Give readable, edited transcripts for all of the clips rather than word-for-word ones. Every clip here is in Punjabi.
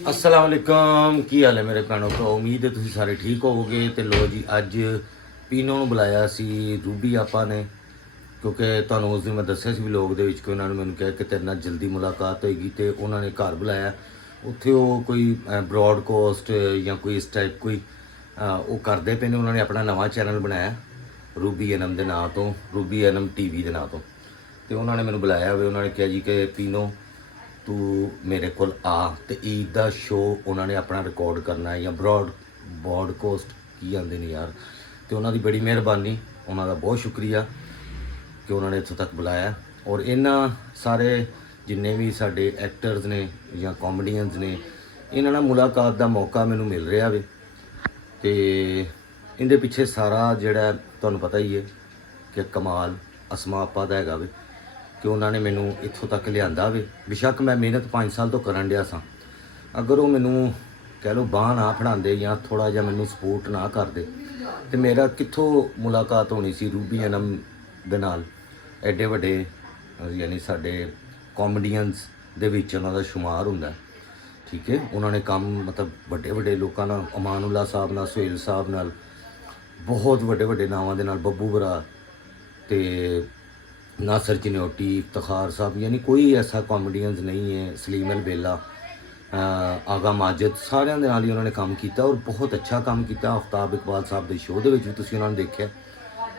अस्सलाम वालेकुम की हाल है मेरे भैनों भरा। उम्मीद है तुम सारे ठीक होवोगे। तो लो जी अज पीनो ਨੂੰ ਬੁਲਾਇਆ ਸੀ ਰੂਬੀ ਆਪਾ ਨੇ, ਕਿਉਂਕਿ ਤੁਹਾਨੂੰ ਉਸ ਦਿਨ ਮੈਂ ਦੱਸਿਆ ਸੀ ਵਲੋਗ ਦੇ ਵਿੱਚ ਕਿ ਉਹਨਾਂ ਨੇ ਮੈਨੂੰ ਕਿਹਾ ਕਿ ਤੇਰੇ ਨਾਲ ਜਲਦੀ ਮੁਲਾਕਾਤ ਹੋਏਗੀ ਤੇ ਉਹਨਾਂ ਨੇ ਘਰ ਬੁਲਾਇਆ। ਉੱਥੇ ਉਹ ਕੋਈ ਬ੍ਰੌਡਕਾਸਟ ਜਾਂ ਕੋਈ ਇਸ ਟਾਈਪ ਕੋਈ ਉਹ ਕਰਦੇ ਪਏ ਨੇ। ਉਹਨਾਂ ਨੇ ਆਪਣਾ ਨਵਾਂ ਚੈਨਲ ਬਣਾਇਆ ਰੂਬੀ ਐਨਮ ਦੇ ਨਾਂ ਤੋਂ, ਰੂਬੀ ਐਨਮ ਟੀਵੀ ਦੇ ਨਾਂ ਤੋਂ। ਤੇ ਉਹਨਾਂ ਨੇ ਮੈਨੂੰ ਬੁਲਾਇਆ ਹੋਵੇ। ਉਹਨਾਂ ਨੇ ਕਿਹਾ ਜੀ ਕਿ ਪੀਨੋ ਤੂੰ ਮੇਰੇ ਕੋਲ ਆ ਤੇ ਈਦ ਦਾ ਸ਼ੋਅ ਉਹਨਾਂ ਨੇ ਆਪਣਾ ਰਿਕਾਰਡ ਕਰਨਾ ਹੈ ਜਾਂ ਬ੍ਰੌਡਕਾਸਟ ਕੀ ਆਂਦੇ ਨੇ ਯਾਰ। ਤੇ ਉਹਨਾਂ ਦੀ ਬੜੀ ਮਿਹਰਬਾਨੀ, ਉਹਨਾਂ ਦਾ ਬਹੁਤ ਸ਼ੁਕਰੀਆ ਕਿ ਉਹਨਾਂ ਨੇ ਇੱਥੋਂ ਤੱਕ ਬੁਲਾਇਆ। ਔਰ ਇਹਨਾਂ ਸਾਰੇ ਜਿੰਨੇ ਵੀ ਸਾਡੇ ਐਕਟਰਸ ਨੇ ਜਾਂ ਕਾਮੇਡੀਅਨਸ ਨੇ, ਇਹਨਾਂ ਨਾਲ ਮੁਲਾਕਾਤ ਦਾ ਮੌਕਾ ਮੈਨੂੰ ਮਿਲ ਰਿਹਾ ਵੇ। ਤੇ ਇਹਦੇ ਪਿੱਛੇ ਸਾਰਾ ਜਿਹੜਾ ਤੁਹਾਨੂੰ ਪਤਾ ਹੀ ਹੈ ਕਿ ਕਮਾਲ ਅਸਮਾ ਆਪਾ ਦਾ ਹੈਗਾ ਵੇ ਕਿ ਉਹਨਾਂ ਨੇ ਮੈਨੂੰ ਇੱਥੋਂ ਤੱਕ ਲਿਆਂਦਾ ਵੇ। ਬੇਸ਼ੱਕ ਮੈਂ ਮਿਹਨਤ 5 ਸਾਲ ਤੋਂ ਕਰਨ ਡਿਆ ਸਾਂ, ਅਗਰ ਉਹ ਮੈਨੂੰ ਕਹਿ ਲਓ ਬਾਂਹ ਨਾ ਫੜਾਉਂਦੇ ਜਾਂ ਥੋੜ੍ਹਾ ਜਿਹਾ ਮੈਨੂੰ ਸਪੋਰਟ ਨਾ ਕਰਦੇ ਤੇ ਮੇਰਾ ਕਿੱਥੋਂ ਮੁਲਾਕਾਤ ਹੋਣੀ ਸੀ ਰੂਬੀ ਐਨਮ ਦੇ ਨਾਲ। ਐਡੇ ਵੱਡੇ ਯਾਨੀ ਸਾਡੇ ਕਾਮੇਡੀਅਨਸ ਦੇ ਵਿੱਚ ਉਹਨਾਂ ਦਾ ਸ਼ੁਮਾਰ ਹੁੰਦਾ, ਠੀਕ ਹੈ। ਉਹਨਾਂ ਨੇ ਕੰਮ ਮਤਲਬ ਵੱਡੇ ਵੱਡੇ ਲੋਕਾਂ ਨਾਲ, ਅਮਾਨੁੱਲਾ ਸਾਹਿਬ ਨਾਲ, ਸੁਹੇਲ ਸਾਹਿਬ ਨਾਲ, ਬਹੁਤ ਵੱਡੇ ਵੱਡੇ ਨਾਵਾਂ ਦੇ ਨਾਲ, ਬੱਬੂ ਬਰਾ ਤੇ नासर चिन्होटी, इफ्तिखार साहब, यानी कोई ऐसा कॉमेडियंस नहीं है, सलीम अल बेला, आगा माजिद, सारे दे नाल ही उन्होंने काम किया और बहुत अच्छा काम किया। आफ्ताब इकबाल साहब के शो के भी तुसीं उन्होंने देखा।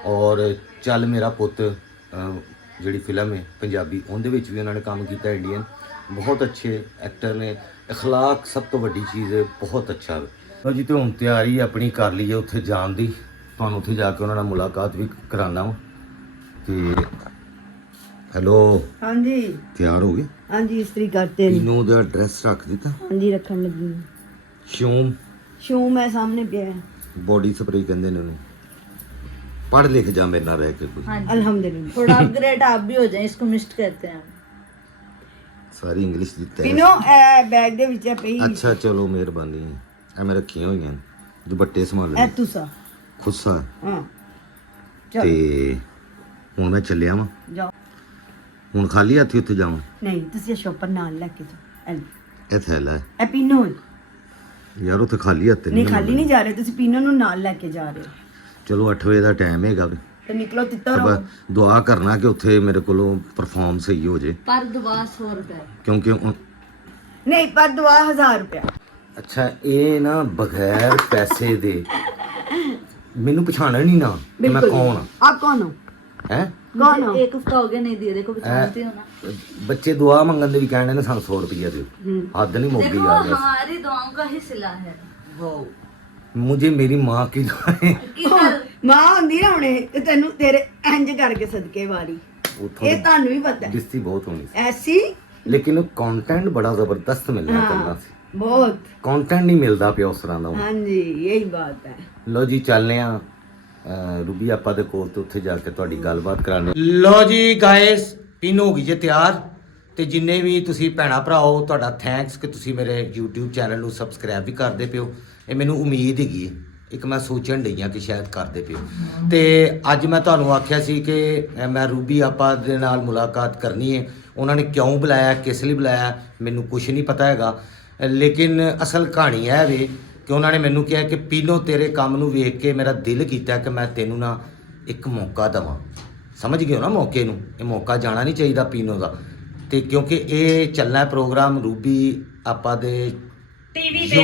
और चल मेरा पुत जिहड़ी फिल्म है पंजाबी, उहदे विच भी उन्होंने काम किया। इंडियन बहुत अच्छे एक्टर ने, अखलाक सब तो वड्डी चीज़ है, बहुत अच्छा है जी। तो हुण तैयारी अपनी कर ली है उत्थे जाण दी, तुहानूं उत्थे जाके उन्हां नाल मुलाकात भी कराना वा। ते हेलो हाँ जी, तैयार हो गए? हाँ जी, इस्त्री करते हैं। तीनों दा ड्रेस रख दिता? हाँ जी, रखन लगी हूँ। शूम शूम है सामने पे है। बॉडी स्प्रे कहंदे ने उन्हें। पढ़ लिख जा मेरे नाल रह के कोई। अल्हम्दुलिल्लाह। थोड़ा अपग्रेड आप भी हो जाए, इसको मिस्ट कहते हैं। सारी इंग्लिश दी तैयारी। तीनों ए बैग दे विच पई। अच्छा चलो मेहरबानी। ए मैं रखी हुई हैं दुपट्टे संभाल ए तुसा खुस्सा। हां ते हुण मैं चलिया वां। जाओ। हुण खाली हत्थी उत्थे जावां? नहीं, तुसी शॉपर नाल लेके जाओ। ए थैला है ए पीनो यार, उत्थे खाली हत्थ नहीं, खाली नहीं जा रहे तुसी, पीनो नु नाल लेके जा रहे हो। चलो 8 बजे दा टाइम हैगा वे। तो निकलो तित्तर अब हो। दुआ करना कि उत्थे मेरे कोलों परफॉर्म सही हो जाए, पर दुआ 100 रुपए। क्योंकि नहीं, पर दुआ 1000 रुपया। अच्छा ये ना बगैर पैसे दे मैनू पछाणा नहीं ना कि मैं बिल्कुल कौन नहीं। आप कौन हो? है? कौन हो? एक हफ्ता हो गया नहीं दिए, देखो पहचानती हो ना। बच्चे दुआ मंगन दे भी कहने ने सानू 100 रुपया दे। हद नहीं मुक गई देखो यार बस। हमारी दुआओं का ही सिला है। मुझे मेरी माँ की दुआएं किधर मां हुंदी ना हुणे ते तैनू तेरे इंज करके सदके वारी। उथों ये तानू भी पता है। बेइज्जती बहुत होनी सी। ऐसी लेकिन कंटेंट बड़ा जबरदस्त मिलना करना सी। बहुत। कंटेंट नहीं मिलदा पिया उस तरह दा। हाँ जी, यही बात है। ਲਓ ਜੀ ਚੱਲਦੇ ਆ ਰੂਬੀ ਆਪਾ ਦੇ ਕੋਲ ਤੇ ਉੱਥੇ ਜਾ ਕੇ ਤੁਹਾਡੀ ਗੱਲਬਾਤ ਕਰਾਂਗੇ। ਲਓ ਜੀ ਗਾਇਸ, ਪੀਨੋ ਹੋ ਗਈ ਜੇ ਤਿਆਰ। ਤੇ ਜਿੰਨੇ ਵੀ ਤੁਸੀਂ ਭੈਣਾ ਭਰਾਓ, ਤੁਹਾਡਾ ਥੈਂਕਸ ਕਿ ਤੁਸੀਂ ਮੇਰੇ YouTube ਚੈਨਲ ਨੂੰ ਸਬਸਕ੍ਰਾਈਬ ਵੀ ਕਰਦੇ ਪਿਓ। ਇਹ ਮੈਨੂੰ ਉਮੀਦ ਹੈਗੀ ਹੈ, ਇੱਕ ਮੈਂ ਸੋਚਣ ਡਈ ਆ ਕਿ ਸ਼ਾਇਦ ਕਰਦੇ ਪਿਓ। ਤੇ ਅੱਜ ਮੈਂ ਤੁਹਾਨੂੰ ਆਖਿਆ ਸੀ ਕਿ ਮੈਂ ਰੂਬੀ ਆਪਾ ਦੇ ਨਾਲ ਮੁਲਾਕਾਤ ਕਰਨੀ ਹੈ। ਉਹਨਾਂ ਨੇ ਕਿਉਂ ਬੁਲਾਇਆ, ਕਿਸ ਲਈ ਬੁਲਾਇਆ, ਮੈਨੂੰ ਕੁਝ ਨਹੀਂ ਪਤਾ ਹੈਗਾ। ਲੇਕਿਨ ਅਸਲ ਕਹਾਣੀ ਹੈ ਵੇ ਕਿ ਉਹਨਾਂ ਨੇ ਮੈਨੂੰ ਕਿਹਾ ਕਿ ਪੀਨੋ ਤੇਰੇ ਕੰਮ ਨੂੰ ਵੇਖ ਕੇ ਮੇਰਾ ਦਿਲ ਕੀਤਾ ਕਿ ਮੈਂ ਤੈਨੂੰ ਨਾ ਇੱਕ ਮੌਕਾ ਦੇਵਾਂ। ਸਮਝ ਗਏ ਹੋ ਨਾ ਮੌਕੇ ਨੂੰ? ਇਹ ਮੌਕਾ ਜਾਣਾ ਨਹੀਂ ਚਾਹੀਦਾ ਪੀਨੋ ਦਾ। ਤੇ ਕਿਉਂਕਿ ਇਹ ਚੱਲਣਾ ਪ੍ਰੋਗਰਾਮ ਰੂਬੀ ਆਪਾ ਦੇ ਟੀਵੀ ਤੇ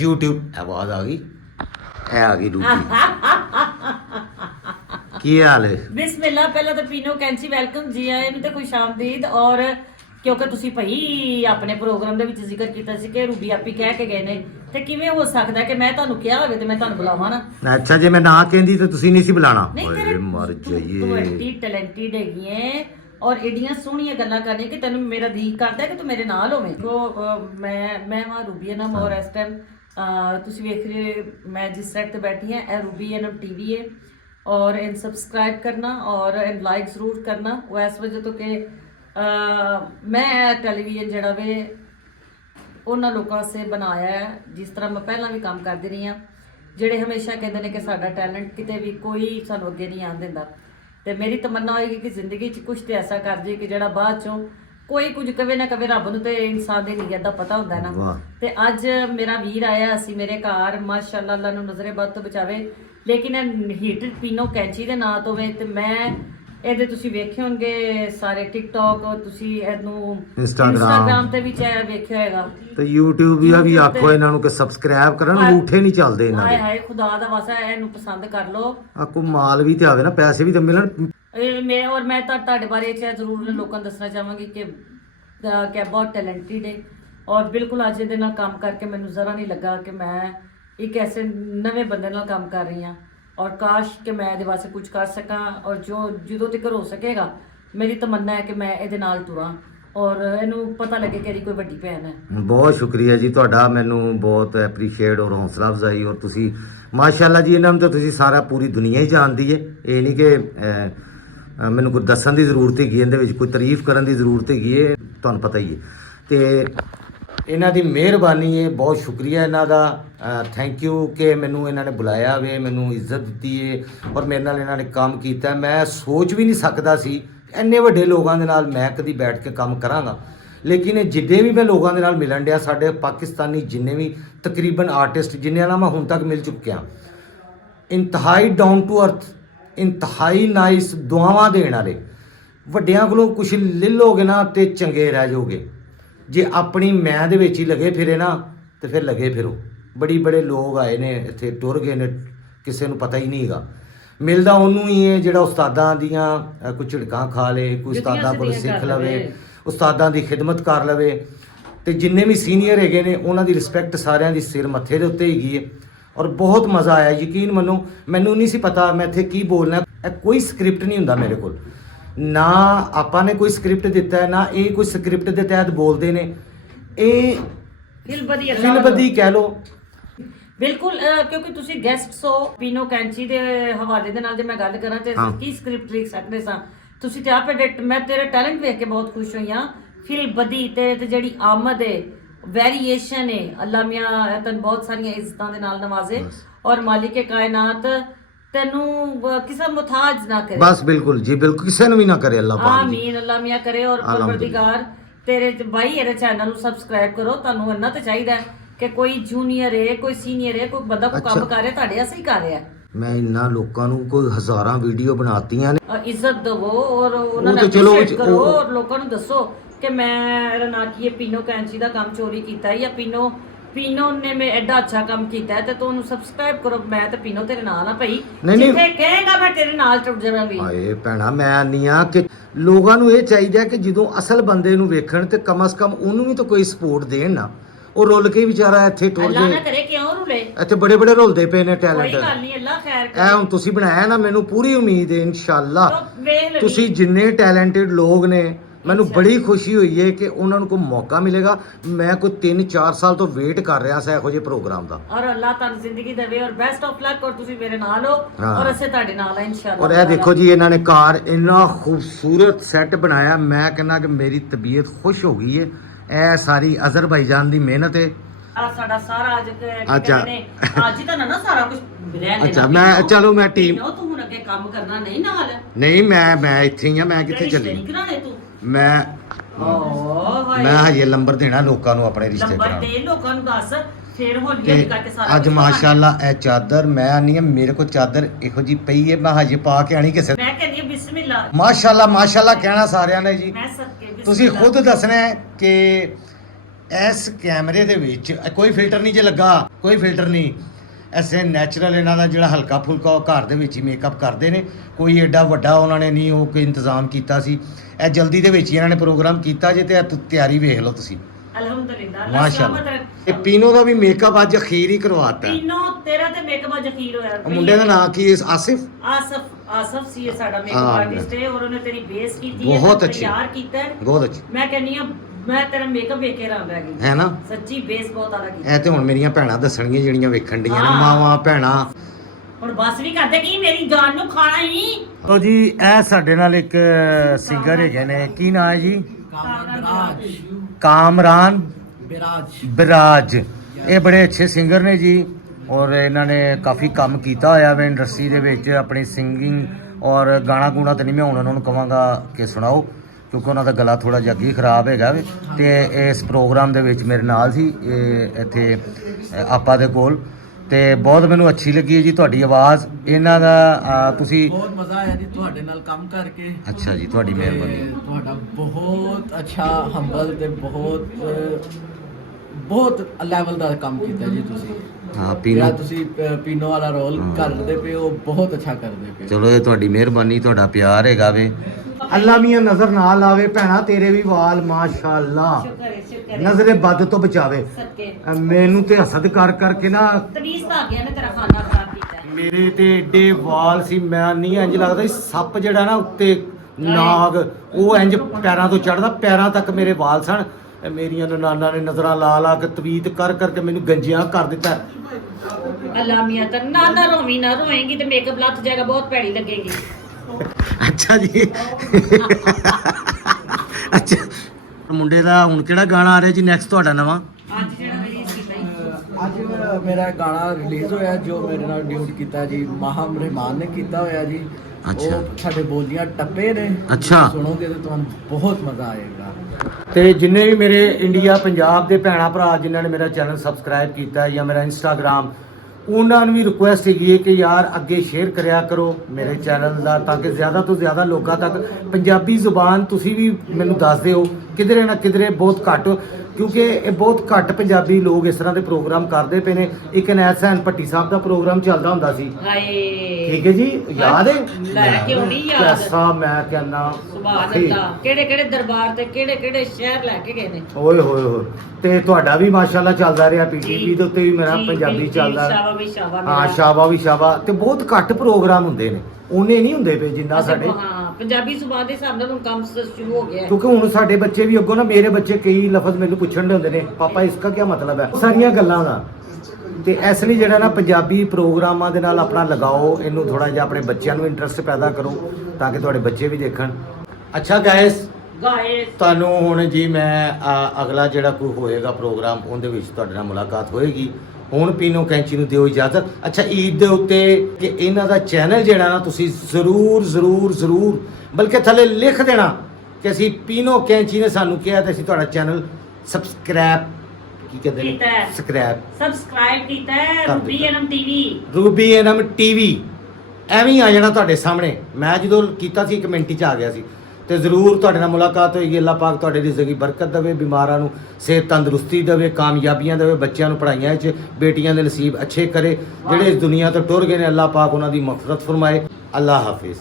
YouTube। ਆਵਾਜ਼ ਆ ਗਈ, ਇਹ ਆ ਗਈ ਰੂਬੀ। ਕੀ ਹਾਲ ਹੈ? ਬਿਸਮਿਲ੍ਲਾ। ਪਹਿਲਾਂ ਤਾਂ ਪੀਨੋ ਕੈਂਚੀ ਵੈਲਕਮ ਜੀ ਆਏ ਨੂੰ ਤੇ ਖੁਸ਼ ਆਮਦੀਦ। ਔਰ ਕਿਉਂਕਿ ਤੁਸੀਂ ਭਈ ਆਪਣੇ ਪ੍ਰੋਗਰਾਮ ਦੇ ਵਿੱਚ ਜ਼ਿਕਰ ਕੀਤਾ ਸੀ ਕਿ ਰੂਬੀ ਆਪੀ ਕਹਿ ਕੇ ਗਏ ਨੇ, ਤੇ ਕਿਵੇਂ ਹੋ ਸਕਦਾ ਕਿ ਮੈਂ ਤੁਹਾਨੂੰ ਕਿਹਾ ਹੋਵੇ ਤੇ ਮੈਂ ਤੁਹਾਨੂੰ ਬੁਲਾਵਾਂ ਨਾ। ਅੱਛਾ ਜੇ ਮੈਂ ਨਾ ਕਹਿੰਦੀ ਤਾਂ ਤੁਸੀਂ ਨਹੀਂ ਸੀ ਬੁਲਾਣਾ? ਨਹੀਂ, ਓਏ ਤੇਰੇ ਮਰ ਤੂੰ ਜਾਈਏ। ਐਡੀ ਟੈਲੈਂਟਡ ਹੈਗੀ ਐ ਔਰ ਏਡੀਆਂ ਸੋਹਣੀਆਂ ਗੱਲਾਂ ਕਰਨੀਆਂ ਕਿ ਤੈਨੂੰ ਮੇਰਾ ਦਿਲ ਕਰਦਾ ਕਿ ਤੂੰ ਮੇਰੇ ਨਾਲ ਹੋਵੇਂ। ਮੈਂ ਵਾਂ ਰੂਬੀ ਐਨਮ। ਔਰ ਇਸ ਟਾਈਮ ਤੁਸੀਂ ਵੇਖ ਰਹੇ ਮੈਂ ਜਿਸ ਸਾਈਡ ਤੇ ਬੈਠੀ ਹਾਂ, ਇਹ ਰੂਬੀ ਐਨਮ ਟੀਵੀ ਹੈ। और इन सब्सक्राइब करना और इन लाइक ज़रूर करना। वो इस वजह तो कि मैं टैलीविजन जड़ा वे उन्होंने लोगों से बनाया है जिस तरह मैं पहला भी काम करती रही हाँ, ਜਿਹੜੇ ਹਮੇਸ਼ਾ ਕਹਿੰਦੇ ਨੇ ਕਿ ਸਾਡਾ ਟੈਲੈਂਟ ਕਿਤੇ ਵੀ ਕੋਈ ਸਾਨੂੰ ਅੱਗੇ ਨਹੀਂ ਆਉਣ ਦਿੰਦਾ। ਤੇ ਮੇਰੀ ਤਮੰਨਾ ਹੋਏਗੀ ਕਿ ਜ਼ਿੰਦਗੀ 'ਚ ਕੁਝ ਤੇ ਐਸਾ ਕਰ ਜੇ ਕਿ ਜਿਹੜਾ ਬਾਅਦ ਚੋਂ ਕੋਈ ਕੁਝ ਕਵੇ ਨਾ ਕਵੇ, ਰੱਬ ਨੂੰ ਤੇ ਇਨਸਾਨ ਦੀ ਨੀਅਤ ਦਾ ਪਤਾ ਹੁੰਦਾ ਨਾ। ਵਾਹ। ਤੇ ਅੱਜ ਮੇਰਾ ਵੀਰ ਆਇਆ ਸੀ ਮੇਰੇ ਘਰ, ਮਾਸ਼ਾਅੱਲਾ, ਅੱਲਾ ਨੂੰ ਨਜ਼ਰੇ ਬਦ ਤੋਂ ਬਚਾਵੇ। ਲੇਕਿਨ ਇਹ ਹੀਟਡ ਪੀਨੋ ਕੈਂਚੀ ਦੇ ਨਾਂ ਤੋਂ ਵੇ, ਤੇ ਮੈਂ ਇਹਦੇ ਤੁਸੀਂ ਵੇਖੇ ਹੋਣਗੇ ਸਾਰੇ ਟਿਕਟੌਕ, ਤੁਸੀਂ ਇਹਨੂੰ ਇੰਸਟਾਗ੍ਰਾਮ ਤੇ ਵੀ ਵੇਖਿਆ ਹੋਏਗਾ, ਤੇ YouTube ਵੀ ਆਖੋ ਇਹਨਾਂ ਨੂੰ ਕਿ ਸਬਸਕ੍ਰਾਈਬ ਕਰਨ, ਅੰਗੂਠੇ ਨਹੀਂ ਚੱਲਦੇ ਇਹਨਾਂ ਹਾਏ ਦੇ। ਹਾਏ ਖੁਦਾ ਦਾ ਵਾਸਾ, ਇਹਨੂੰ ਪਸੰਦ ਕਰ ਲਓ। ਆਕੋ ਮਾਲ ਵੀ ਤੇ ਆਵੇ ਨਾ, ਪੈਸੇ ਵੀ ਤੇ ਮਿਲਣ। ਮੈਂ ਤੁਹਾਡੇ ਬਾਰੇ ਇਹ ਜ਼ਰੂਰ ਲੋਕਾਂ ਨੂੰ ਦੱਸਣਾ ਚਾਹਾਂਗੀ ਕਿ ਬਹੁਤ ਟੈਲੈਂਟਡ ਹੈ, ਔਰ ਬਿਲਕੁਲ ਅੱਜ ਇਹਦੇ ਨਾਲ ਕੰਮ ਕਰਕੇ ਮੈਨੂੰ ਜ਼ਰਾ ਨਹੀਂ ਲੱਗਾ ਕਿ ਮੈਂ ਇੱਕ ਐਸੇ ਨਵੇਂ ਬੰਦੇ ਨਾਲ ਕੰਮ ਕਰ ਰਹੀ ਹਾਂ, ਔਰ ਕਾਸ਼ ਕਿ ਮੈਂ ਇਹਦੇ ਵਾਸਤੇ ਕੁਝ ਕਰ ਸਕਾਂ, ਔਰ ਜਦੋਂ ਤੱਕ ਹੋ ਸਕੇਗਾ ਮੇਰੀ ਤਮੰਨਾ ਹੈ ਕਿ ਮੈਂ ਇਹਦੇ ਨਾਲ ਤੁਰਾਂ, ਔਰ ਇਹਨੂੰ ਪਤਾ ਲੱਗੇ ਕਿ ਇਹਦੀ ਕੋਈ ਵੱਡੀ ਭੈਣ ਹੈ। ਬਹੁਤ ਸ਼ੁਕਰੀਆ ਜੀ ਤੁਹਾਡਾ, ਮੈਨੂੰ ਬਹੁਤ ਐਪਰੀਸ਼ੀਏਟ ਔਰ ਹੌਸਲਾ ਅਫਜ਼ਾਈ, ਔਰ ਤੁਸੀਂ ਮਾਸ਼ਾਅੱਲਾ ਜੀ, ਇਹਨਾਂ ਨੂੰ ਤਾਂ ਤੁਸੀਂ ਸਾਰਾ ਪੂਰੀ ਦੁਨੀਆ ਹੀ ਜਾਣਦੀ ਹੈ। ਇਹ ਨਹੀਂ ਕਿ ਮੈਨੂੰ ਕੋਈ ਦੱਸਣ ਦੀ ਜ਼ਰੂਰਤ ਹੈਗੀ, ਇਹਦੇ ਵਿੱਚ ਕੋਈ ਤਾਰੀਫ ਕਰਨ ਦੀ ਜ਼ਰੂਰਤ ਹੈਗੀ ਹੈ, ਤੁਹਾਨੂੰ ਪਤਾ ਹੀ ਹੈ। ਤੇ ਇਹਨਾਂ ਦੀ ਮਿਹਰਬਾਨੀ ਹੈ, ਬਹੁਤ ਸ਼ੁਕਰੀਆ ਇਹਨਾਂ ਦਾ, ਥੈਂਕ ਯੂ ਕਿ ਮੈਨੂੰ ਇਹਨਾਂ ਨੇ ਬੁਲਾਇਆ ਵੇ, ਮੈਨੂੰ ਇੱਜ਼ਤ ਦਿੱਤੀ ਹੈ, ਔਰ ਮੇਰੇ ਨਾਲ ਇਹਨਾਂ ਨੇ ਕੰਮ ਕੀਤਾ। ਮੈਂ ਸੋਚ ਵੀ ਨਹੀਂ ਸਕਦਾ ਸੀ ਇੰਨੇ ਵੱਡੇ ਲੋਕਾਂ ਦੇ ਨਾਲ ਮੈਂ ਕਦੀ ਬੈਠ ਕੇ ਕੰਮ ਕਰਾਂਗਾ, ਲੇਕਿਨ ਜਿੱਡੇ ਵੀ ਮੈਂ ਲੋਕਾਂ ਦੇ ਨਾਲ ਮਿਲਣ ਡਿਆ, ਸਾਡੇ ਪਾਕਿਸਤਾਨੀ ਜਿੰਨੇ ਵੀ ਤਕਰੀਬਨ ਆਰਟਿਸਟ ਜਿਨ੍ਹਾਂ ਨਾਲ ਮੈਂ ਹੁਣ ਤੱਕ ਮਿਲ ਚੁੱਕਿਆ, ਇੰਤਹਾਈ ਡਾਊਨ ਟੂ ਅਰਥ, ਇੰਤਹਾਈ ਨਾਈਸ, ਦੁਆਵਾਂ ਦੇਣ ਵਾਲੇ, ਵੱਡਿਆਂ ਕੋਲੋਂ ਕੁਛ ਲੈ ਲੋਗੇ ਨਾ ਤੇ ਚੰਗੇ ਰਹਿ ਜਾਓਗੇ। ਜੇ ਆਪਣੀ ਮੈਂ ਦੇ ਵਿੱਚ ਹੀ ਲਗੇ ਫਿਰੇ ਨਾ ਤੇ ਫਿਰ ਲਗੇ ਫਿਰੋ। ਬੜੇ ਲੋਕ ਆਏ ਨੇ ਇੱਥੇ, ਟੁਰ ਗਏ ਨੇ, ਕਿਸੇ ਨੂੰ ਪਤਾ ਹੀ ਨਹੀਂ ਹੈਗਾ। ਮਿਲਦਾ ਉਹਨੂੰ ਹੀ ਹੈ ਜਿਹੜਾ ਉਸਤਾਦਾਂ ਦੀਆਂ ਕੁਝ ਝਿੜਕਾਂ ਖਾ ਲੇ, ਕੋਈ ਉਸਤਾਦਾਂ ਕੋਲ ਸਿੱਖ ਲਵੇ, ਉਸਤਾਦਾਂ ਦੀ ਖਿਦਮਤ ਕਰ ਲਵੇ। ਤੇ ਜਿੰਨੇ ਵੀ ਸੀਨੀਅਰ ਹੈਗੇ ਨੇ ਉਹਨਾਂ ਦੀ ਰਿਸਪੈਕਟ ਸਾਰਿਆਂ ਦੀ ਸਿਰ ਮੱਥੇ ਦੇ ਉੱਤੇ ਹੈਗੀ ਹੈ, ਔਰ ਬਹੁਤ ਮਜ਼ਾ ਆਇਆ। ਯਕੀਨ ਮੰਨੋ, ਮੈਨੂੰ ਨਹੀਂ ਸੀ ਪਤਾ ਮੈਂ ਇੱਥੇ ਕੀ ਬੋਲਣਾ। ਇਹ ਕੋਈ ਸਕ੍ਰਿਪਟ ਨਹੀਂ ਹੁੰਦਾ ਮੇਰੇ ਕੋਲ, ਨਾ ਆਪਾਂ ਨੇ ਕੋਈ ਸਕ੍ਰਿਪਟ ਦਿੱਤਾ ਹੈ, ਨਾ ਇਹ ਕੋਈ ਸਕ੍ਰਿਪਟ ਦੇ ਤਹਿਤ ਬੋਲਦੇ ਨੇ। ਇਹ ਫਿਲਬਦੀ ਕਹਿ ਲਓ। ਬਿਲਕੁਲ, ਕਿਉਂਕਿ ਤੁਸੀਂ ਗੈਸਟਸ ਹੋ। ਪੀਨੋ ਕੈਂਚੀ ਦੇ ਹਵਾਲੇ ਦੇ ਨਾਲ ਜੇ ਮੈਂ ਗੱਲ ਕਰਾਂ ਤੇ ਕੀ ਸਕ੍ਰਿਪਟ ਲਿਖ ਸਕਦੇ ਸਾਂ, ਤੁਸੀਂ ਤੇ ਆਪ ਐਡਿਟ। ਮੈਂ ਤੇਰਾ ਟੈਲੈਂਟ ਵੇਖ ਕੇ ਬਹੁਤ ਖੁਸ਼ ਹੋਈ ਹਾਂ। ਫਿਲਬਦੀ ਤੇ ਜਿਹੜੀ ਆਮਦ ਹੈ, ਵੈਰੀਏਸ਼ਨ ਹੈ, ਅੱਲਾ ਮੀਆਂ ਤੈਨੂੰ ਬਹੁਤ ਸਾਰੀਆਂ ਇੱਜ਼ਤਾਂ ਦੇ ਨਾਲ ਨਵਾਜ਼ੇ, ਔਰ ਮਾਲਿਕ ਕਾਇਨਾਤ ਤੈਨੂੰ ਕਿਸੇ ਮੁਤਾਜ ਨਾ ਕਰੇ। ਬਸ ਬਿਲਕੁਲ ਜੀ, ਬਿਲਕੁਲ ਕਿਸੇ ਨੂੰ ਵੀ ਨਾ ਕਰੇ ਅੱਲਾ ਪਾਕ ਜੀ। ਆਮੀਨ, ਅੱਲਾ ਮੀਆਂ ਕਰੇ। ਔਰ ਪਰਵਰਦੀਗਾਰ ਤੇਰੇ ਭਾਈ ਇਹਦੇ ਚੈਨਲ ਨੂੰ ਸਬਸਕ੍ਰਾਈਬ ਕਰੋ। ਤੁਹਾਨੂੰ ਇੰਨਾ ਤੇ ਚਾਹੀਦਾ ਹੈ ਕਿ ਕੋਈ ਜੂਨੀਅਰ ਹੈ, ਕੋਈ ਸੀਨੀਅਰ ਹੈ, ਕੋਈ ਬੰਦਾ ਕੋਈ ਕੰਮ ਕਰ ਰਿਹਾ, ਤੁਹਾਡੇ ਅਸੀਂ ਕਰ ਰਿਹਾ। ਮੈਂ ਇੰਨਾ ਲੋਕਾਂ ਨੂੰ ਕੋਈ ਹਜ਼ਾਰਾਂ ਵੀਡੀਓ ਬਣਾਤੀਆਂ ਨੇ। ਇੱਜ਼ਤ ਦਵੋ ਔਰ ਉਹਨਾਂ ਨੂੰ appreciate ਕਰੋ, ਔਰ ਲੋਕਾਂ ਨੂੰ ਦੱਸੋ ਕਿ ਮੈਂ ਇਹਦਾ ਨਾਂ ਕੀ ਹੈ, ਪੀਨੋ ਕੈਂਚੀ ਦਾ ਕੰਮ ਚੋਰੀ ਕੀਤਾ ਹੈ, ਜਾਂ ਪੀਨੋ ਨੇ ਮੈਂ ਐਡਾ ਅੱਛਾ ਕੰਮ ਕੀਤਾ ਹੈ, ਤੇ ਤੂੰ ਉਹਨੂੰ ਸਬਸਕ੍ਰਾਈਬ ਕਰੋ। ਮੈਂ ਤੇ ਪੀਨੋ ਤੇਰੇ ਨਾਲ ਆ ਭਾਈ, ਜਿੱਥੇ ਕਹੇਗਾ ਮੈਂ ਤੇਰੇ ਨਾਲ ਟੁੱਟ ਜਾਵਾਂਗੀ। ਹਾਏ ਭੈਣਾ, ਮੈਂ ਨਹੀਂ ਆ ਕਿ ਲੋਕਾਂ ਨੂੰ ਇਹ ਚਾਹੀਦਾ ਕਿ ਜਦੋਂ ਅਸਲ ਬੰਦੇ ਨੂੰ ਵੇਖਣ ਤੇ ਕਮ ਸੇ ਕਮ ਉਹਨੂੰ ਵੀ ਤਾਂ ਕੋਈ ਸਪੋਰਟ ਦੇਣ ਨਾ। ਉਹ ਰੁੱਲ ਕੇ ਵਿਚਾਰਾ ਇੱਥੇ ਟੁਰ ਅੱਲਾ ਨਾ ਜੇ। ਕਰੇ ਕਿਉਂ ਰੁਲੇ, ਇੱਥੇ ਬੜੇ ਰੁਲਦੇ ਪਏ ਨੇ ਟੈਲੈਂਟ। ਕੋਈ ਗੱਲ ਨਹੀਂ, ਅੱਲਾ ਖੈਰ ਇਹ ਕਰੇ। ਹੁਣ ਤੁਸੀਂ ਬਣਾਇਆ ਨਾ, ਮੈਨੂੰ ਪੂਰੀ ਉਮੀਦ ਹੈ ਇਨਸ਼ਾਅੱਲਾ ਵੇਖ ਲਈ ਤੁਸੀਂ ਜਿੰਨੇ ਟੈਲੈਂਟਡ ਲੋਕ ਨੇ, ਮੈਨੂੰ ਬੜੀ ਖੁਸ਼ੀ ਹੋਈ ਹੈ ਕਿ ਉਹਨਾਂ ਨੂੰ ਕੋਈ ਮੌਕਾ ਮਿਲੇਗਾ। ਮੈਂ ਕੋਈ 3-4 ਸਾਲ ਤੋਂ ਵੇਟ ਕਰ ਰਿਹਾ ਸੀ ਇਹੋ ਜਿਹੇ ਪ੍ਰੋਗਰਾਮ ਦਾ। ਔਰ ਅੱਲਾ ਤੁਹਾਨੂੰ ਜ਼ਿੰਦਗੀ ਦੇਵੇ, ਔਰ ਬੈਸਟ ਆਫ ਲੱਕ। ਔਰ ਤੁਸੀਂ ਮੇਰੇ ਨਾਲ ਹੋ, ਔਰ ਅਸੀਂ ਤੁਹਾਡੇ ਨਾਲ ਆ ਇਨਸ਼ਾਅੱਲਾ। ਔਰ ਇਹ ਦੇਖੋ ਜੀ, ਇਹਨਾਂ ਨੇ ਘਰ ਇੰਨਾ ਖੂਬਸੂਰਤ ਸੈੱਟ ਬਣਾਇਆ। ਮੈਂ ਕਹਿੰਦਾ ਕਿ ਮੇਰੀ ਤਬੀਅਤ ਖੁਸ਼ ਹੋ ਗਈ ਹੈ। ਇਹ ਸਾਰੀ ਅਜ਼ਰਬਾਈਜਾਨ ਦੀ ਮਿਹਨਤ ਹੈ। ਆ ਸਾਡਾ ਸਾਰਾ ਅੱਜ ਅੱਛਾ। ਅੱਜ ਹੀ ਤਾਂ ਨਾ ਸਾਰਾ ਕੁਝ ਰਹਿਣ ਦੇਣਾ। ਅੱਛਾ, ਮੈਂ ਚਲੋ ਮੈਂ ਟੀਮ ਤੂੰ ਹੁਣ ਅੱਗੇ ਕੰਮ ਕਰਨਾ ਨਹੀਂ ਨਾਲ। ਨਹੀਂ, ਮੈਂ ਇੱਥੇ ਹੀ ਆ। ਮੈਂ ਕਿੱਥੇ ਚੱਲੀ? ਨਹੀਂ ਕਰਾਣੇ ਤੂੰ। ਮੈਂ ਹਜੇ ਲੰਬਰ ਦੇਣਾ ਲੋਕਾਂ ਨੂੰ ਆਪਣੇ ਰਿਸ਼ਤੇ ਨੰਬਰ ਕਰਾਉਣ। ਦੇ ਲੋਕਾਂ ਨੂੰ ਦੱਸ, ਫਿਰ ਹੌਲੀ ਹੌਲੀ ਕਰਕੇ ਸਾਰਾ ਅੱਜ ਮਾਸ਼ਾਅੱਲਾ ਇਹ ਚਾਦਰ ਮੈਂ ਆਨੀ ਆ, ਮੇਰੇ ਕੋਲ ਚਾਦਰ ਇਹੋ ਜੀ ਪਈ ਹੈ, ਮੈਂ ਹਜੇ ਪਾ ਕੇ ਆਣੀ ਕਿਸੇ। ਮੈਂ ਕਹਿੰਦੀ ਹਾਂ ਬਿਸਮਿਲ੍ਲਾ। ਮਾਸ਼ਾਅੱਲਾ ਕਹਿਣਾ ਸਾਰਿਆਂ ਨੇ ਜੀ। ਮੈਂ ਸਦਕੇ ਬਿਸਮਿਲ੍ਲਾ। ਤੁਸੀਂ ਖੁਦ ਦੱਸਣਾ ਹੈ ਕਿ ਇਸ ਕੈਮਰੇ ਦੇ ਵਿੱਚ ਕੋਈ ਫਿਲਟਰ ਨਹੀਂ ਜੇ ਲੱਗਾ, ਕੋਈ ਫਿਲਟਰ ਨਹੀਂ। ਐਸੇ ਨੈਚੁਰਲ ਇਹਨਾਂ ਦਾ ਜਿਹੜਾ ਹਲਕਾ ਫੁਲਕਾ ਉਹ ਘਰ ਦੇ ਵਿੱਚ ਹੀ ਮੇਕਅਪ ਕਰਦੇ ਨੇ। ਕੋਈ ਐਡਾ ਵੱਡਾ ਉਹਨਾਂ ਨੇ ਨਹੀਂ ਉਹ ਕੋਈ ਇੰਤਜ਼ਾਮ ਕੀਤਾ ਸੀ। ਇਹ ਜਲਦੀ ਦੇ ਵਿੱਚ ਹੀ ਇਹਨਾਂ ਨੇ ਪ੍ਰੋਗਰਾਮ ਕੀਤਾ ਜੇ, ਤੇ ਤਿਆਰੀ ਵੇਖ ਲਓ ਤੁਸੀਂ। ਅਲਹਮਦੁਲਿਲਾ, ਮਾਸ਼ਾਅੱਲਾ। ਤੇ ਪੀਨੋ ਦਾ ਵੀ ਮੇਕਅਪ ਅੱਜ ਅਖੀਰ ਹੀ ਕਰਵਾਤਾ। ਪੀਨੋ ਤੇਰਾ ਤੇ ਮੇਕਅਪ ਅੱਜ ਅਖੀਰ ਹੋਇਆ। ਉਹ ਮੁੰਡੇ ਦਾ ਨਾਂ ਕੀ ਹੈ? ਆਸਫ ਸੀ ਸਾਡਾ ਮੇਕਅਪ ਆਰਟਿਸਟ ਹੈ, ਔਰ ਉਹਨੇ ਤੇਰੀ ਬੇਸ ਕੀਤੀ ਹੈ, ਬਹੁਤ ਅੱਛੀ, ਤਿਆਰ ਕੀਤਾ ਹੈ। ਬਹੁਤ ਅੱਛੀ। ਮੈਂ ਕਹਿੰਨੀ ਆ ਮੈਂ ਤੇਰਾ ਮੇਕਅਪ ਵੇਖ ਕੇ ਰੰਗ ਆ ਗਈ ਹੈ ਨਾ। ਸੱਚੀ ਬੇਸ ਬਹੁਤ ਅਲੱਗ ਹੈ। ਇਹ ਤੇ ਹੁਣ ਮੇਰੀਆਂ ਭੈਣਾਂ ਦੱਸਣਗੀਆਂ ਜਿਹੜੀਆਂ ਵੇਖਣ ਡੀਆਂ ਨੇ, ਹਾਂ। ਮਾਵਾਂ ਭੈਣਾਂ। ਹੁਣ ਬਸ ਵੀ ਕਰਦੇ ਕੀ ਮੇਰੀ ਜਾਨ ਨੂੰ ਖਾਣਾ ਹੀ। ਲੋ ਜੀ, ਇਹ ਸਾਡੇ ਨਾਲ ਇੱਕ ਸਿੰਗਰ ਹੈਗੇ ਨੇ। ਕੀ ਨਾਮ ਹੈ ਜੀ? ਕਾਮਰਾਨ ਬਿਰਾਜ। ਇਹ ਬੜੇ ਅੱਛੇ ਸਿੰਗਰ ਨੇ ਜੀ, ਔਰ ਇਹਨਾਂ ਨੇ ਕਾਫੀ ਕੰਮ ਕੀਤਾ ਹੋਇਆ ਵੇ ਇੰਡਸਟਰੀ ਦੇ ਵਿੱਚ ਆਪਣੀ ਸਿੰਗਿੰਗ। ਔਰ ਗਾਣਾ ਗੂਣਾ ਤਾਂ ਨਹੀਂ ਮੈਂ ਹੁਣ ਉਹਨਾਂ ਨੂੰ ਕਹਾਂਗਾ ਕਿ ਸੁਣਾਓ, ਕਿਉਂਕਿ ਉਹਨਾਂ ਦਾ ਗਲਾ ਥੋੜਾ ਜਿਹਾ ਅੱਗੇ ਖਰਾਬ ਹੈਗਾ ਵੇ ਤੇ ਇਸ ਪ੍ਰੋਗਰਾਮ ਦੇ ਵਿੱਚ ਮੇਰੇ ਨਾਲ ਸੀ ਇਹ ਇੱਥੇ ਆਪਾ ਦੇ ਕੋਲ ਤੇ ਬਹੁਤ ਮੈਨੂੰ ਅੱਛੀ ਲੱਗੀ ਜੀ ਤੁਹਾਡੀ ਆਵਾਜ਼ ਇਹਨਾਂ ਦਾ ਤੁਸੀਂ ਬਹੁਤ ਮਜ਼ਾ ਆਇਆ ਜੀ ਤੁਹਾਡੇ ਨਾਲ ਕੰਮ ਕਰਕੇ। ਅੱਛਾ ਜੀ ਤੁਹਾਡੀ ਮਿਹਰਬਾਨੀ। ਤੇ ਤੁਹਾਡਾ ਬਹੁਤ ਅੱਛਾ ਹੰਬਲ ਤੇ ਬਹੁਤ ਲੈਵਲ ਦਾ ਕੰਮ ਕੀਤਾ ਜੀ ਤੁਸੀਂ। ਹਾਂ ਜਿਹੜਾ ਪੀਨੋ ਤੁਸੀਂ ਪੀਨੋ ਵਾਲਾ ਰੋਲ ਕਰਦੇ ਪਏ ਹੋ ਬਹੁਤ ਅੱਛਾ ਕਰਦੇ ਪਏ। ਚਲੋ ਇਹ ਤੁਹਾਡੀ ਮਿਹਰਬਾਨੀ ਤੁਹਾਡਾ ਪਿਆਰ ਹੈਗਾ ਵੇ। ਅੱਲਾ ਮੀਆਂ ਨਜ਼ਰ ਨਾ ਲਾਵੇ ਭੈਣਾ ਤੇਰੇ ਵੀ ਵਾਲ ਮਾਸ਼ਾਅੱਲਾ ਨਜ਼ਰੇ ਬਦ ਤੋਂ ਬਚਾਵੇ। ਮੈਨੂੰ ਤੇ ਹਸਦ ਕਰ ਕਰਕੇ ਨਾ ਤਵੀਜ਼ ਤਾਂ ਆ ਗਿਆ ਨੇ ਤੇਰਾ ਖਾਣਾ ਖਰਾਬ ਕੀਤਾ ਹੈ। ਮੇਰੇ ਤੇ ਏਡੇ ਵਾਲ ਸੀ ਮੈਂ ਨਹੀਂ ਇੰਜ ਲੱਗਦਾ ਸੀ ਸੱਪ ਜਿਹੜਾ ਨਾ ਉੱਤੇ ਨਾਗ ਉਹ ਇੰਜ ਪੈਰਾਂ ਤੋਂ ਚੜਦਾ ਪੈਰਾਂ ਤੱਕ ਮੇਰੇ ਵਾਲ ਸਨ। ਇਹ ਮੇਰੀਆਂ ਨਨਾਨਾ ਨੇ ਨਜ਼ਰਾਂ ਲਾ ਲਾ ਕੇ ਤਵੀਤ ਕਰ ਕਰਕੇ ਮੈਨੂੰ ਗੰਜਿਆਂ ਕਰ ਦਿੱਤਾ। ਅੱਲਾ ਮੀਆਂ ਤਾਂ ਨਾ ਰੋਵੀਂ ਨਾ ਰੋਏਂਗੀ ਤੇ ਮੇਕਅਪ ਲੱਥ ਜਾਏਗਾ ਬਹੁਤ ਭੈੜੀ ਲੱਗੇਗੀ। ਅੱਛਾ ਜੀ ਅੱਛਾ ਮੁੰਡੇ ਦਾ ਹੁਣ ਕਿਹੜਾ ਗਾਣਾ ਆ ਰਿਹਾ ਜੀ ਨੈਕਸਟ ਤੁਹਾਡਾ ਨਵਾਂ? ਅੱਜ ਜਿਹੜਾ ਰਿਲੀਜ਼ ਕੀਤਾ ਜੀ ਅੱਜ ਮੇਰਾ ਗਾਣਾ ਰਿਲੀਜ਼ ਹੋਇਆ ਜੋ ਮੇਰੇ ਨਾਲ ਡਿਊਟ ਕੀਤਾ ਜੀ ਮਾਹਮ ਰਹਿਮਾਨ ਨੇ ਕੀਤਾ ਹੋਇਆ ਜੀ। ਅੱਛਾ। ਉਹ ਸਾਡੇ ਬੋਲੀਆਂ ਟੱਪੇ ਨੇ। ਅੱਛਾ। ਸੁਣੋਗੇ ਤੇ ਤੁਹਾਨੂੰ ਬਹੁਤ ਮਜ਼ਾ ਆਏਗਾ। ਤੇ ਜਿੰਨੇ ਵੀ ਮੇਰੇ ਇੰਡੀਆ ਪੰਜਾਬ ਦੇ ਭੈਣਾ ਭਰਾ ਜਿਨ੍ਹਾਂ ਨੇ ਮੇਰਾ ਚੈਨਲ ਸਬਸਕ੍ਰਾਈਬ ਕੀਤਾ ਹੈ ਜਾਂ ਮੇਰਾ ਇੰਸਟਾਗ੍ਰਾਮ ਉਹਨਾਂ ਨੂੰ ਵੀ ਰਿਕੁਐਸਟ ਹੈਗੀ ਹੈ ਕਿ ਯਾਰ ਅੱਗੇ ਸ਼ੇਅਰ ਕਰਿਆ ਕਰੋ ਮੇਰੇ ਚੈਨਲ ਦਾ ਤਾਂ ਕਿ ਜ਼ਿਆਦਾ ਤੋਂ ਜ਼ਿਆਦਾ ਲੋਕਾਂ ਤੱਕ ਪੰਜਾਬੀ ਜ਼ੁਬਾਨ ਤੁਸੀਂ ਵੀ ਮੈਨੂੰ ਦੱਸ ਦਿਓ ਕਿਧਰੇ ਨਾ ਕਿਧਰੇ ਬਹੁਤ ਘੱਟ ਕਿਉਂਕਿ ਇਹ ਬਹੁਤ ਘੱਟ ਪੰਜਾਬੀ ਲੋਕ ਇਸ ਤਰ੍ਹਾਂ ਦੇ ਪ੍ਰੋਗਰਾਮ ਕਰਦੇ ਪਏ ਨੇ। ਇੱਕ ਨੈਤ ਸੈਨ ਭੱਟੀ ਸਾਹਿਬ ਦਾ ਪ੍ਰੋਗਰਾਮ ਚੱਲਦਾ ਹੁੰਦਾ ਸੀ ਹਾਏ ਠੀਕ ਹੈ ਜੀ ਯਾਦ ਹੈ ਲੈ ਕਿਉਂ ਨਹੀਂ ਯਾਦ? ਕੈਸਾ ਮੈਂ ਕਹਿੰਦਾ ਸੁਭਾਨ ਅੱਲਾ ਕਿਹੜੇ ਕਿਹੜੇ ਦਰਬਾਰ ਤੇ ਕਿਹੜੇ ਕਿਹੜੇ ਸ਼ਹਿਰ ਲੈ ਕੇ ਗਏ ਨੇ। ਓਏ ਹੋਏ ਹੋਏ ਤੇ ਤੁਹਾਡਾ ਵੀ ਮਾਸ਼ਾਅੱਲਾ ਚੱਲਦਾ ਰਿਹਾ ਪੀਟੀਵੀ ਦੇ ਉੱਤੇ ਵੀ ਮੇਰਾ ਜੀ, ਪੰਜਾਬੀ ਬਿਲਕੁਲ, ਚੱਲਦਾ ਸ਼ਾਬਾ ਵੀ ਸ਼ਾਬਾ ਹਾਂ ਮੇਰਾ। ਸ਼ਾਬਾ ਵੀ ਸ਼ਾਬਾ ਤੇ ਬਹੁਤ ਘੱਟ ਪ੍ਰੋਗਰਾਮ ਹੁੰਦੇ ਨੇ ਉਹਨੇ ਨਹੀਂ ਹੁੰਦੇ ਪਏ ਜਿੰਨਾ ਅਸੀਂ ਸਾਡੇ ਹਾਂ ਪੰਜਾਬੀ ਜ਼ੁਬਾਨ ਦੇ ਹਿਸਾਬ ਨਾਲ ਹੁਣ ਕੰਮ ਸ਼ੁਰੂ ਹੋ ਗਿਆ ਹੈ। ਕਿਉਂਕਿ ਹੁਣ ਸਾਡੇ ਬੱਚੇ ਵੀ ਅੱਗੋਂ ਨਾ ਮੇਰੇ ਬੱਚੇ ਕਈ ਲਫ਼ਜ਼ ਮੈਨੂੰ ਪੁੱਛਣ ਦੇ ਹੁੰਦੇ ਨੇ ਪਾਪਾ ਇਸਕਾ ਕੀ ਮਤਲਬ ਹੈ ਸਾਰੀਆਂ ਗੱਲਾਂ ਦਾ ਤੇ ਇਸ ਲਈ ਜਿਹੜਾ ਨਾ ਪੰਜਾਬੀ ਪ੍ਰੋਗਰਾਮਾਂ ਦੇ ਨਾਲ ਆਪਣਾ ਲਗਾਓ ਇਹਨੂੰ ਥੋੜਾ ਜਿਹਾ ਆਪਣੇ ਬੱਚਿਆਂ ਨੂੰ ਇੰਟਰਸਟ ਪੈਦਾ ਕਰੋ ਤਾਂ ਕਿ ਤੁਹਾਡੇ ਬੱਚੇ ਵੀ ਦੇਖਣ। ਅੱਛਾ ਗਾਇਸ ਗਾਇਸ ਤੁਹਾਨੂੰ ਹੁਣ ਜੀ ਮੈਂ ਅਗਲਾ ਜਿਹੜਾ ਕੋਈ ਹੋਏਗਾ ਪ੍ਰੋਗਰਾਮ ਉਹਦੇ ਵਿੱਚ ਤੁਹਾਡੇ ਨਾਲ ਮੁਲਾਕਾਤ ਹੋਏਗੀ। ਹੁਣ ਪੀਨੋ ਕੈਂਚੀ ਨੂੰ ਦਿਓ ਇਜਾਜ਼ਤ। ਅੱਛਾ ਈਦ ਦੇ ਉੱਤੇ ਕਿ ਇਹਨਾਂ ਦਾ ਚੈਨਲ ਜਿਹੜਾ ਨਾ ਤੁਸੀਂ ਜ਼ਰੂਰ ਬਲਕਿ ਥੱਲੇ ਲਿਖ ਦੇਣਾ ਕਿ ਅਸੀਂ ਪੀਨੋ ਕੈਂਚੀ ਨੇ ਸਾਨੂੰ ਕਿਹਾ ਤੇ ਅਸੀਂ ਤੁਹਾਡਾ ਚੈਨਲ ਸਬਸਕ੍ਰਾਈਬ ਕੀ ਕਹਿੰਦੇ ਨੇ ਕੀਤਾ ਹੈ। ਸਬਸਕ੍ਰਾਈਬ ਕੀਤਾ ਹੈ ਕਰ ਰੂਬੀ ਦਿੱਤਾ। Ennum TV. Ruby Ennum TV ਐਵੇਂ ਹੀ ਆ ਜਾਣਾ ਤੁਹਾਡੇ ਸਾਹਮਣੇ। ਮੈਂ ਜਦੋਂ ਕੀਤਾ ਸੀ ਇੱਕ ਮਿੰਟ 'ਚ ਆ ਗਿਆ ਸੀ ਤੇ ਜ਼ਰੂਰ ਤੁਹਾਡੇ ਨਾਲ ਮੁਲਾਕਾਤ ਹੋਏਗੀ। ਅੱਲਾਹ ਪਾਕ ਤੁਹਾਡੇ ਦੀ ਜ਼ਿੰਦਗੀ ਬਰਕਤ ਦੇਵੇ ਬਿਮਾਰਾਂ ਨੂੰ ਸਿਹਤ ਤੰਦਰੁਸਤੀ ਦੇਵੇ ਕਾਮਯਾਬੀਆਂ ਦੇਵੇ ਬੱਚਿਆਂ ਨੂੰ ਪੜ੍ਹਾਈਆਂ 'ਚ ਬੇਟੀਆਂ ਦੇ ਨਸੀਬ ਅੱਛੇ ਕਰੇ ਜਿਹੜੇ ਇਸ ਦੁਨੀਆ ਤੋਂ ਟੁਰ ਗਏ ਨੇ ਅੱਲਾਹ ਪਾਕ ਉਹਨਾਂ ਦੀ ਮਗਫਰਤ ਫਰਮਾਏ। ਅੱਲਾਹ ਹਾਫਿਜ਼।